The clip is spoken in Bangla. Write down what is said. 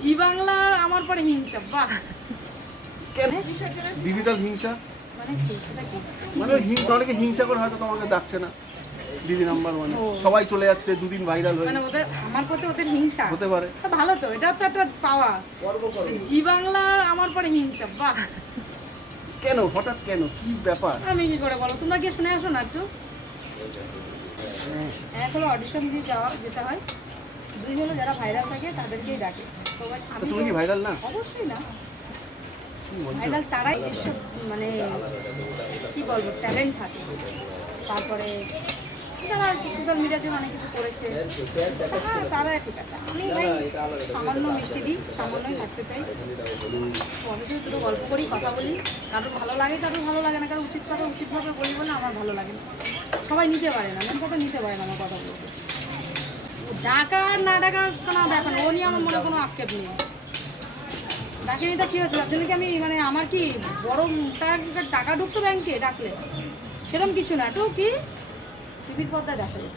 জি বাংলা আমার পরে হিংসা, বাহ। ডিজিটাল হিংসা মানে হিংসাটা কি? মানে ওই হিংসা, অনেকে হিংসা করে হয়তো তোমাকে ডাকছে না দিদি নাম্বার, মানে সবাই চলে যাচ্ছে, দুদিন ভাইরাল হয়ে মানে ওদের আমার প্রতি ওদের হিংসা হতে পারে। তা ভালো তো, এটা তো একটা পাওয়া। জি বাংলা আমার পরে হিংসা, বাহ। কেন হঠাৎ, কেন কি ব্যাপার? আমি কি করে বলো, তোমরা গিয়ে শুনে আসো না একটু। এক হলো অডিশন দিয়ে যেতে হয়, দুই হলো যারা ভাইরাল থাকে তাদেরকেই ডাকে। তো আমি তুমি কি ভাইরাল না? অবশ্যই না, কি বলছো? ভাইরাল তারাই এসব মানে কি বলবো ট্যালেন্ট থাকে, তারপরে যারা আর কি সোশ্যাল মিডিয়াতে অনেক কিছু করেছে, হ্যাঁ তারা ঠিক আছে। আমি ভাই সামান্য মিষ্টি দিই, সামান্যই থাকতে চাই, অবশ্যই দুটো গল্প করি, কথা বলি, কারোর ভালো লাগে কারোর ভালো লাগে না, কারো উচিত কথা উচিতভাবে বলি বলে আমার ভালো লাগে না। সবাই নিতে পারে না, মেন কথা নিতে পারে না আমার কথাগুলোকে। ডাকা আর না ডাকার কোনো ব্যাপার না, ও নিয়ে আমার মনে কোনো আক্ষেপ নেই। ডাকেনি তো কী হচ্ছে, তার জন্য কি আমি মানে আমার কি বড় টাকা ঢুকতো ব্যাংকে ডাকলে? সেরকম কিছু না, তো কি টিভির পর্দায় দেখা যায়।